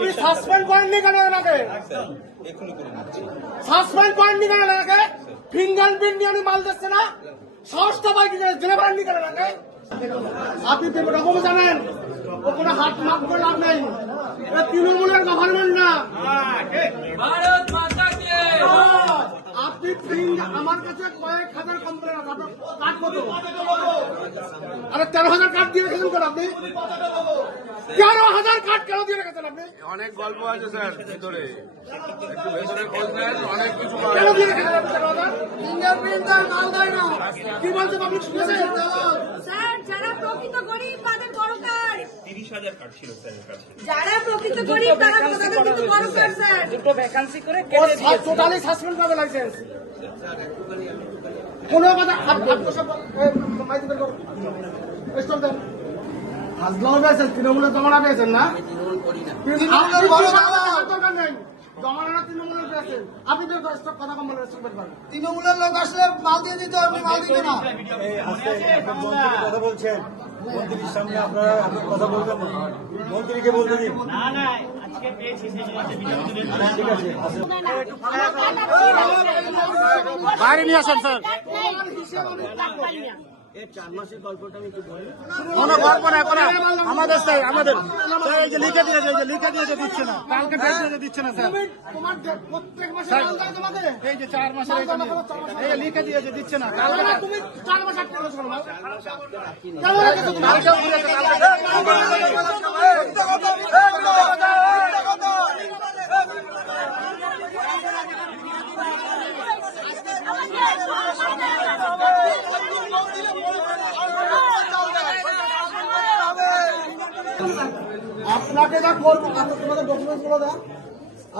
আপনি সাসপেন্ড করেননি কেন এনাকে? সাসপেন্ড করেননি কেন এনাকে? ফিঙ্গারপ্রিন্ট নিয়ে উনি মাল দিচ্ছে না, সাহসটা পাই কি জেনে পারেননি কেন এনাকে? আপনি রকম জানেন ও কোনো হাত মাপ করে লাভ নেই, এটা তৃণমূলের গভর্নমেন্ট না। আপনি আমার কাছে কয়েক হাজার কমপ্লেন আছে, কাঠ কত? আরে 13,000 কাঠ দিয়ে রেখেছেন কেন আপনি? 13,000 কাঠ কেন দিয়ে রেখেছেন আপনি? অনেক গল্প আছে স্যার ভিতরে, একটু ভেতরে খোঁজ নেন, অনেক কিছু কেন দিয়ে রেখেছেন আপনি 13,000? ফিঙ্গারপ্রিন্ট দেয়, মাল দেয় না। কি বলছে পাবলিক শুনেছে? স্যার যারা প্রকৃত গরিব তাদের বড় কাজ, 30,000 কার্ড ছিল স্যারের কাছে। যারা প্রকৃত গরিব তারা তাদের কিন্তু বড় কাজ স্যার। দুটো ভ্যাকান্সি করে ও টোটালি সাসপেন্ড করবে লাইসেন্স। কোনো কথা হাজলাও পেয়েছেন, তৃণমূলের জমানা পেয়েছেন না? দরকার নেই, জমানা তৃণমূলের পেয়েছেন। আপনি তো কথা কম বলে তৃণমূলের লোক আসলে মাল দিয়ে দিতে হবে, মাল দিতে না। কথা বলছেন মন্ত্রীর সামনে, আপনারা কথা বলবেন না, মন্ত্রীকে বলতে দিন। ঠিক আছে, বাইরে নিয়ে আসেন স্যার। এই 4 মাসের গল্পটা আমি একটু বলি। কোনো গল্প না, কোনো আমাদের স্যার, আমাদের স্যার এই যে লিখে দিয়েছে, এই যে লিখে দিয়েছে দিচ্ছে না, কালকে দিচ্ছে না স্যার। তোমার প্রত্যেক মাসে মাল দেয় তোমাদের, এই যে 4 মাসের এই যে লিখে দিয়েছে দিচ্ছে না, কালকে তুমি 4 মাস আটকে রেখেছো মাল কেন রেখেছো তুমি? কালকে উড়িয়েছে, আপনাকে যা করবো, তোমাদের ডকুমেন্টস গুলো দেন,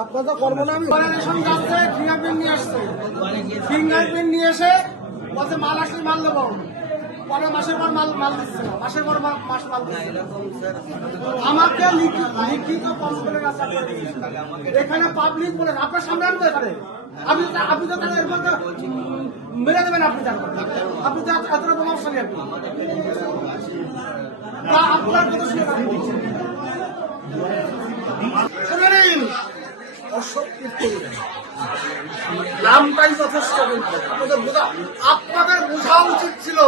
আপনাদের করবো না। আমি রেশন যাচ্ছে, ফিঙ্গারপ্রিন্ট নিয়ে আসছে, ফিঙ্গারপ্রিন্ট নিয়ে এসে বলছে মাল আসলে মাল দেবো, পরে মাসের পর মাল দিচ্ছে না, মাসের পর মাস মাল দিচ্ছে না। আমাকে লিখিত কমপ্লেন আছে এখানে, পাবলিক বলে আপনার সামনে আনতে এখানে, আপনি তো তাহলে এর মধ্যে মেরে দেবেন। আপনি জানবেন, আপনি এতটা প্রভাবশালী আপনি, আপনার কথা শুনে শুনেন। অশোক নামটাই যথেষ্ট, আপনাদের বোঝা উচিত ছিল।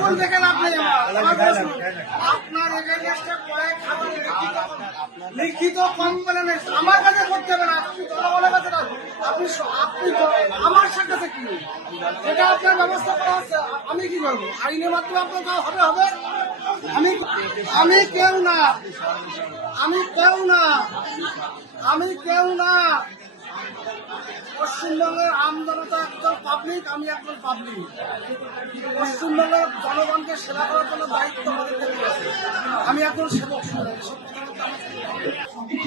ভুল দেখে লাভ নেই, আপনার লিখিত কমপ্লেন আমার কাছে করতে হবে না, জনগণের কাছে না। আপনি আমার সাথে কি এটা আপনার ব্যবস্থা করা হচ্ছে, আমি কি করবো? আইনের মাধ্যমে আপনার হবে হবে। আমি কেউ না, আমি কেউ না, আমি কেউ না। পশ্চিমবঙ্গের আমজনতা একজন পাবলিক, আমি একজন পাবলিক। পশ্চিমবঙ্গের জনগণকে সেবা করার জন্য দায়িত্ব আমাদের ক্ষেত্রে আছে, আমি একজন সেবক।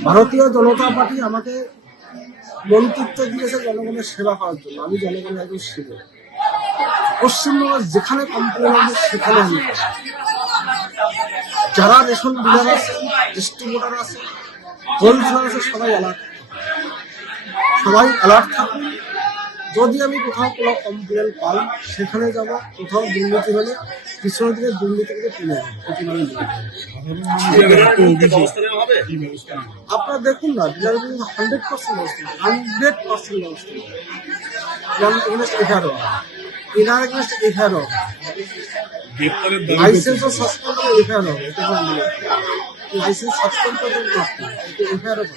ভারতীয় জনতা পার্টি আমাকে মন্ত্রিত্ব দিয়েছে জনগণের সেবা করার জন্য, আমি জনগণের একজন সেবক। পশ্চিমবঙ্গের যেখানে কমপ্লেন আছে সেখানে আমি যারা রেশন ডিলার আছে, ডিস্ট্রিবিউটার আছে, হোলসেলার আছে, সবাই অ্যালার্ট থাকুন। যদি আমি কোথাও কোনো কমপ্লেন পাই সেখানে যাব, কোথাও দুর্নীতি হলে পিছনের দিকে দুর্নীতি করে তুলে আপনারা দেখুন না, 100% এনার এগেন্সট এফআইআর হবে, লাইসেন্সও সাসপেন্ড করে এফআইআর হবে, লাইসেন্স সাসপেন্ড করে এফআইআর হবে।